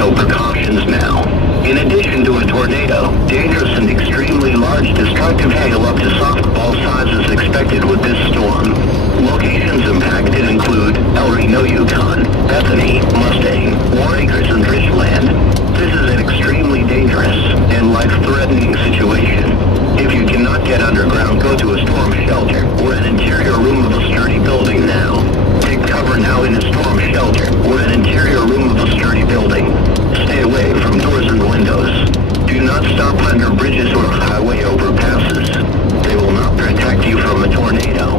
tornado precautions now. In addition to a tornado, dangerous and extremely large destructive hail up to softball size is expected with this storm. Locations impacted include Reno, Yukon, Bethany, Mustang, War Acres, and Richland. This is an extremely dangerous and life-threatening situation. If you cannot get underground, go to a storm shelter or an interior room of a sturdy building now. Take cover now in a storm shelter or an interior room of a sturdy building. Stay away from doors and windows. Do not stop under bridges or highway overpasses. They will not protect you from a tornado.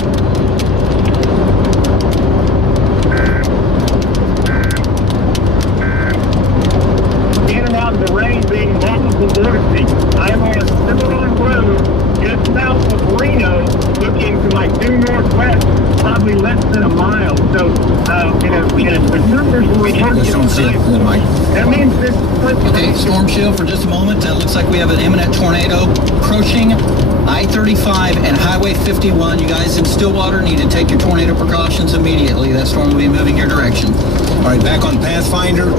In and out of the rain being multiple vortices. I am on a Cimarron road just south of Reno, looking to my due northwest, probably less than a mile. So, the numbers will be The storm shield, Mike. That means this. Okay, storm shield for just a moment. Looks like we have an imminent tornado approaching I-35 and Highway 51. You guys in Stillwater need to take your tornado precautions immediately. That storm will be moving your direction. All right, back on Pathfinder,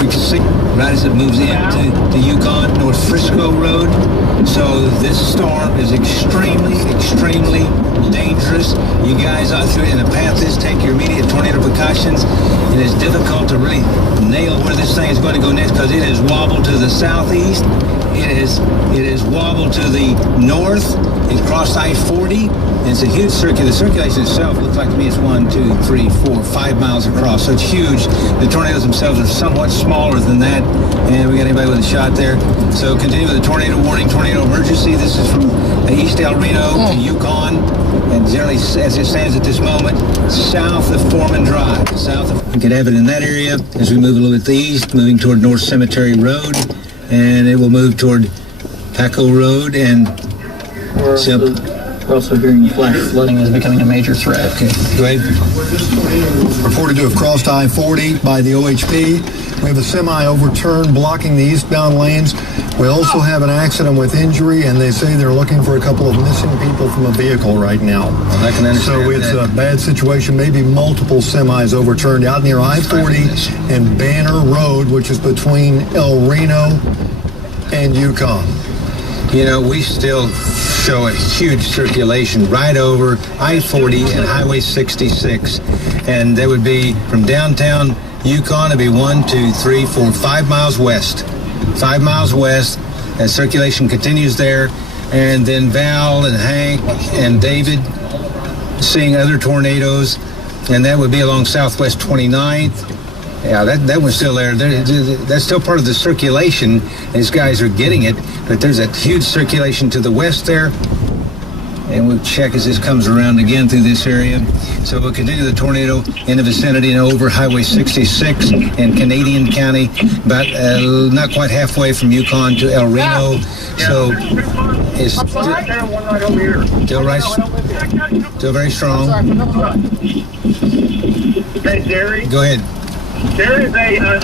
we can see right as it moves into the Yukon, North Frisco Road. So this storm is extremely, extremely dangerous. You guys out there in the path is take your immediate tornado precautions. It is difficult to really nail where this thing is going to go next because it is wobbled to the southeast. It is wobbled to the north. It crossed I-40. It's a huge circulation. The circulation itself looks like to me it's 1, 2, 3, 4, 5 miles across. So it's huge. The tornadoes themselves are somewhat smaller than that. And we got anybody with a shot there. So continue with the tornado warning, tornado emergency. This is from East El Reno to Yukon. And generally, as it stands at this moment, south of Foreman Drive. We could have it in that area as we move a little bit east, moving toward North Cemetery Road. And it will move toward Paco Road and We're also hearing flash flooding is becoming a major threat. Okay, go ahead. Reported to have crossed I-40 by the OHP. We have a semi overturned blocking the eastbound lanes. We also have an accident with injury, and they say they're looking for a couple of missing people from a vehicle right now. I can understand so it's that. a bad situation, maybe multiple semis overturned out near I-40 and Banner Road, which is between El Reno and Yukon. You know, we still show a huge circulation right over I-40 and Highway 66. And that would be from downtown Yukon, it'd be 1, 2, 3, 4, 5 miles west. 5 miles west, and circulation continues there. And then Val and Hank and David seeing other tornadoes, and that would be along Southwest 29th. Yeah, that one's still there. That's still part of the circulation. These guys are getting it, but there's a huge circulation to the west there. And we'll check as this comes around again through this area. So we'll continue the tornado in the vicinity and over Highway 66 in Canadian County, about not quite halfway from Yukon to El Reno. So it's still very strong. Hey, Jerry. Go ahead. There is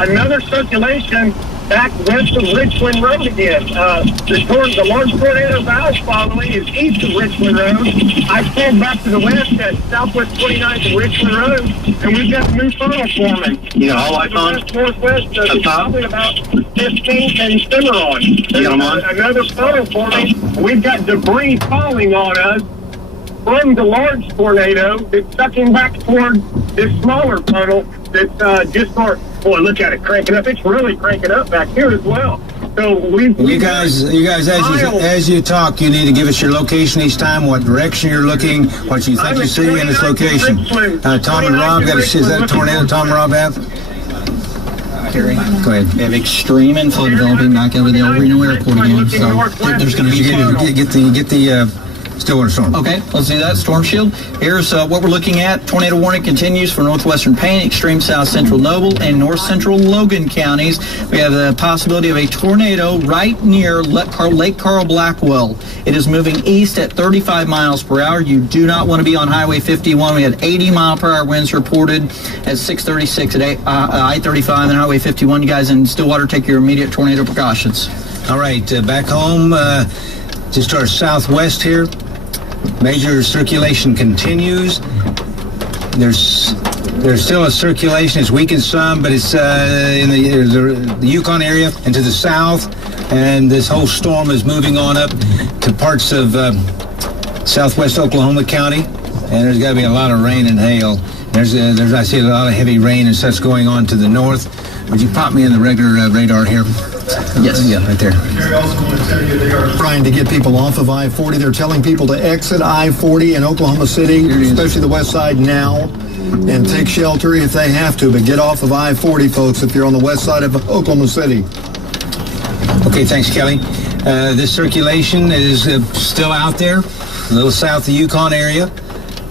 another circulation back west of Richland Road again. The large tornado I was following is east of Richland Road. I pulled back to the west at Southwest 29th and Richland Road, and we've got new funnel forming. You know, all I found? Northwest, probably about 15th and Cimarron. There's another funnel forming. We've got debris falling on us from the large tornado that's sucking back toward this smaller funnel that's just boy, look at it cranking up. It's really cranking up back here as well. So you guys, as you talk, you need to give us your location each time, what direction you're looking, what you think you see in this location. Tom and Rob, is that a tornado Tom and Rob have? Go ahead. We have extreme inflow developing back over the El Reno airport again, so there's going to be get the Stillwater storm. Okay, let's do that. Storm shield. Here's what we're looking at. Tornado warning continues for northwestern Payne, extreme south central Noble, and north central Logan counties. We have the possibility of a tornado right near Lake Carl Blackwell. It is moving east at 35 miles per hour. You do not want to be on Highway 51. We had 80 mile per hour winds reported at 6:36 at I-35 and Highway 51. You guys in Stillwater, take your immediate tornado precautions. All right, back home, just to our southwest here. Major circulation continues. There's There's still a circulation. It's weakened some, but it's in the Yukon area and to the south. And this whole storm is moving on up to parts of southwest Oklahoma County. And there's got to be a lot of rain and hail. There's I see a lot of heavy rain and such going on to the north. Would you pop me in the regular radar here? Yes. Yeah, right there. I also want to tell you they are trying to get people off of I-40. They're telling people to exit I-40 in Oklahoma City, especially the west side now, and take shelter if they have to. But get off of I-40, folks, if you're on the west side of Oklahoma City. Okay, thanks, Kelly. This circulation is still out there, a little south of the Yukon area.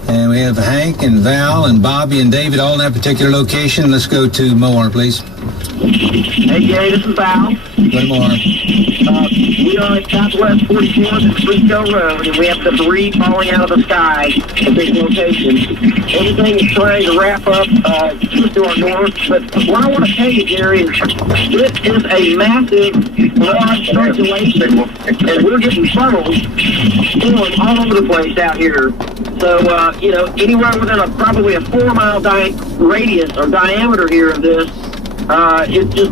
And we have Hank and Val and Bobby and David all in that particular location. Let's go to Moar, please. Hey, Gary, this is Val. Go to Moar. We are at Southwest 44th and Frisco Road, and we have debris falling out of the sky at this location. Everything is trying to wrap up just to our north. But what I want to tell you, Gary, is this is a massive, large circulation, and we're getting funnels going all over the place out here. So, anywhere within probably a 4-mile radius or diameter here of this, it just,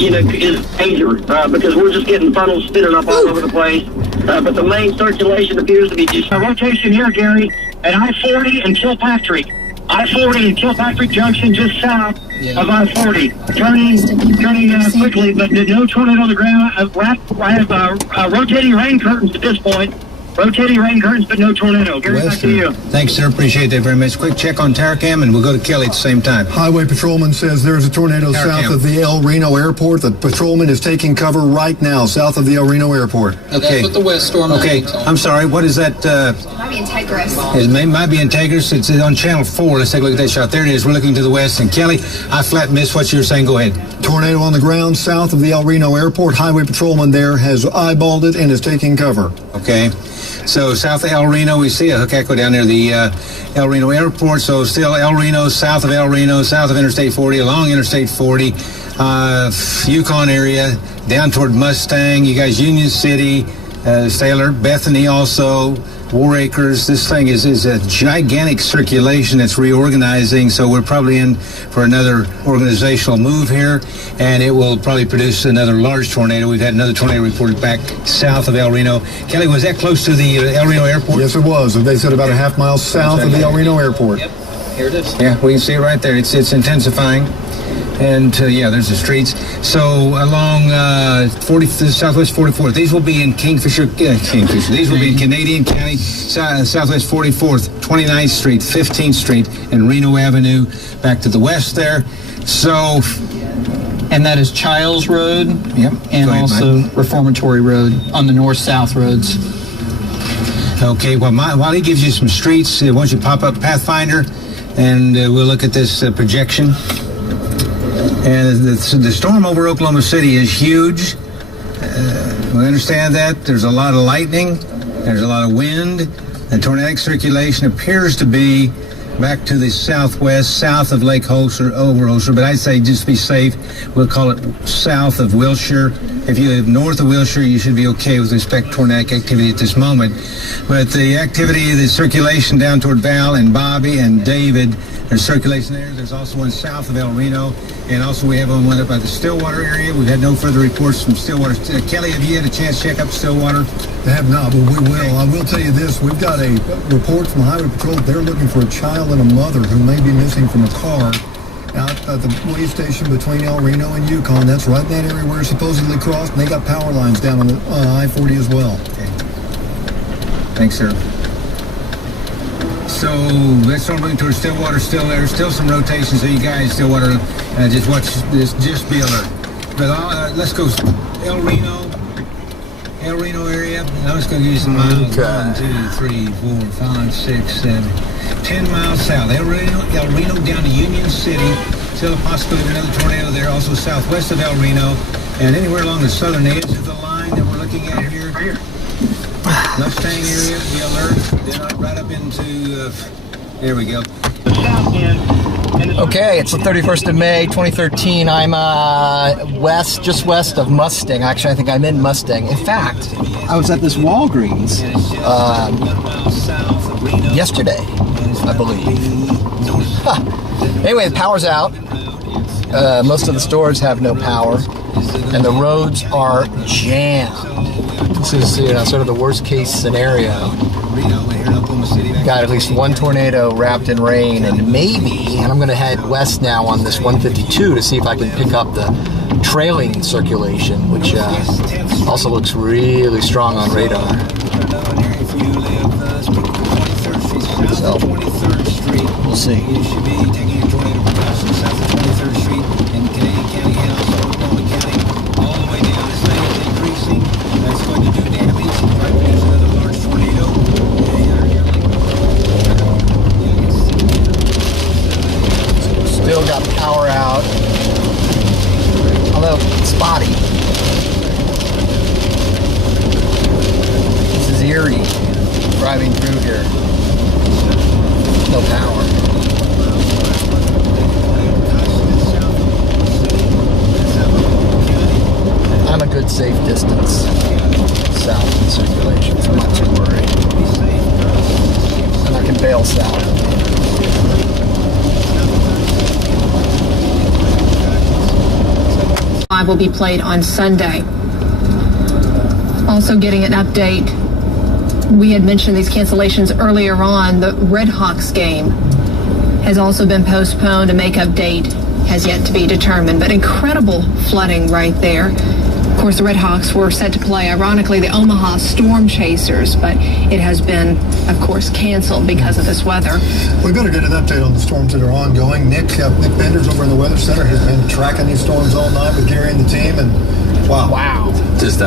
is dangerous because we're just getting funnels spinning up all over the place. But the main circulation appears to be just a rotation here, Gary, at I-40 and Kilpatrick. I-40 and Kilpatrick Junction just south of I-40. Turning quickly, but no tornado on the ground. I have rotating rain curtains at this point. Rotating rain curtains, but no tornado. Gary, back to you. Thanks, sir. Appreciate that very much. Quick check on Tarcam, and we'll go to Kelly at the same time. Highway patrolman says there's a tornado south of the El Reno Airport. The patrolman is taking cover right now south of the El Reno Airport. Okay. That's what the west storm is. Okay. I'm sorry. What is that? It might be Integris. It might be Integris. It's on channel 4. Let's take a look at that shot. There it is. We're looking to the west. And Kelly, I flat missed what you were saying. Go ahead. Tornado on the ground south of the El Reno Airport. Highway patrolman there has eyeballed it and is taking cover. Okay. So south of El Reno, we see a hook echo down near the El Reno Airport. So still El Reno, south of El Reno, south of Interstate 40, along Interstate 40, Yukon area, down toward Mustang. You guys, Union City, Sailor, Bethany also, War Acres. This thing is a gigantic circulation that's reorganizing, so we're probably in for another organizational move here, and it will probably produce another large tornado. We've had another tornado reported back south of El Reno. Kelly, was that close to the El Reno Airport? Yes, it was. They said about a half mile south of the El Reno Airport. Yep, here it is. Yeah, we can see it right there. It's intensifying. And, there's the streets. So along Southwest 44th, these will be in Kingfisher. These will be in Canadian County, Southwest 44th, 29th Street, 15th Street, and Reno Avenue, back to the west there. So... And that is Childs Road. Yep. And also Reformatory Road on the north-south roads. Okay, well, while he gives you some streets, why don't you pop up Pathfinder, and we'll look at this projection. And the storm over Oklahoma City is huge. We understand that. There's a lot of lightning. There's a lot of wind. The tornadic circulation appears to be back to the southwest, south of Lake Holster, over Holster. But I'd say just be safe. We'll call it south of Wilshire. If you live north of Wilshire, you should be okay with respect to tornadic activity at this moment. But the activity, the circulation down toward Val and Bobby and David, there's circulation there. There's also one south of El Reno. And also we have one up by the Stillwater area. We've had no further reports from Stillwater. Kelly, have you had a chance to check up Stillwater? They have not, but we will. I will tell you this. We've got a report from Highway Patrol. They're looking for a child and a mother who may be missing from a car out at the way station between El Reno and Yukon. That's right in that area where it's supposedly crossed. And they got power lines down on the I-40 as well. Okay. Thanks, sir. So let's start moving towards Stillwater. Still there's still some rotation, so you guys Stillwater just watch this, just be alert. But let's go El Reno area. I'm just going to give you some miles. Okay. 1, 2, 3, 4, 5, 6, 7, 10 miles south. El Reno down to Union City. Still a possibility of another tornado there. Also southwest of El Reno, and anywhere along the southern edge of the line that we're looking at here. Mustang area, be alert. Then right up into, there we go. Okay, it's the 31st of May, 2013. I'm just west of Mustang. Actually, I think I'm in Mustang. In fact, I was at this Walgreens yesterday, I believe. Huh. Anyway, the power's out. Most of the stores have no power, and the roads are jammed. This is sort of the worst case scenario. Got at least one tornado wrapped in rain, and I'm going to head west now on this 152 to see if I can pick up the trailing circulation, which also looks really strong on radar. So, we'll see. Still got power out, although spotty. This is eerie, driving through here. No power. I'm a good safe distance south in circulation, so I'm not too worried. And I can bail south. Will be played on Sunday. Also getting an update, we had mentioned these cancellations earlier on. The Red Hawks game has also been postponed. A makeup date has yet to be determined, but incredible flooding right there. Of course, the Red Hawks were set to play, ironically, the Omaha Storm Chasers, but it has been, of course, canceled because of this weather. We better get an update on the storms that are ongoing. Nick Benders over in the Weather Center has been tracking these storms all night with Gary and the team, and wow. Just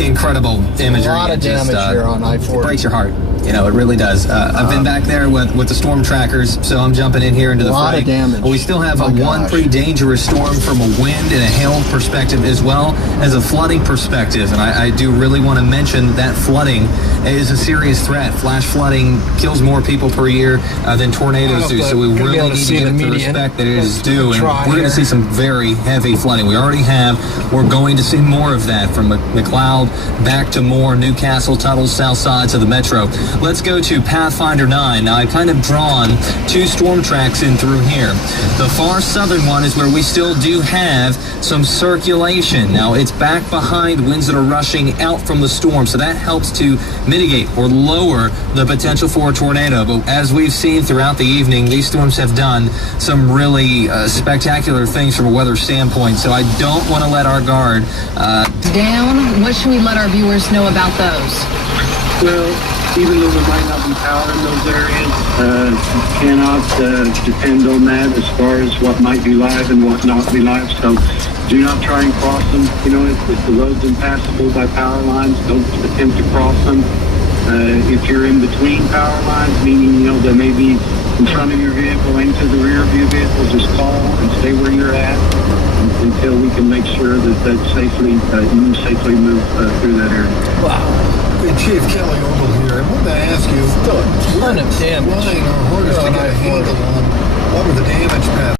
incredible imagery. A lot of damage here on I-40. It breaks your heart. You know, it really does. I've been back there with the storm trackers, so I'm jumping in here into the fray. A lot of damage. We still have one pretty dangerous storm from a wind and a hail perspective, as well as a flooding perspective. And I do really want to mention that flooding is a serious threat. Flash flooding kills more people per year than tornadoes do, so we really need to give it the respect that it is due. And we're going to see some very heavy flooding. We already have. We're going to see more of that from McLeod back to Moore, Newcastle, Tuttle's south sides of the metro. Let's go to Pathfinder 9. Now, I've kind of drawn two storm tracks in through here. The far southern one is where we still do have some circulation. Now, it's back behind winds that are rushing out from the storm, so that helps to mitigate or lower the potential for a tornado. But as we've seen throughout the evening, these storms have done some really spectacular things from a weather standpoint, so I don't want to let our guard Down. What should we let our viewers know about those? Well, even though there might not be power in those areas, you cannot depend on that as far as what might be live and what not be live. So do not try and cross them. You know, if the road's impassable by power lines, don't attempt to cross them. If you're in between power lines, meaning, you know, they may be in front of your vehicle and to the rear of your vehicle, just call and stay where you're at until we can make sure that you safely move through that area. Wow. Chief Kelly Orville here. I wanted to ask you, Still a ton of damage. Trying our hardest to get a handle on what were the damage patterns.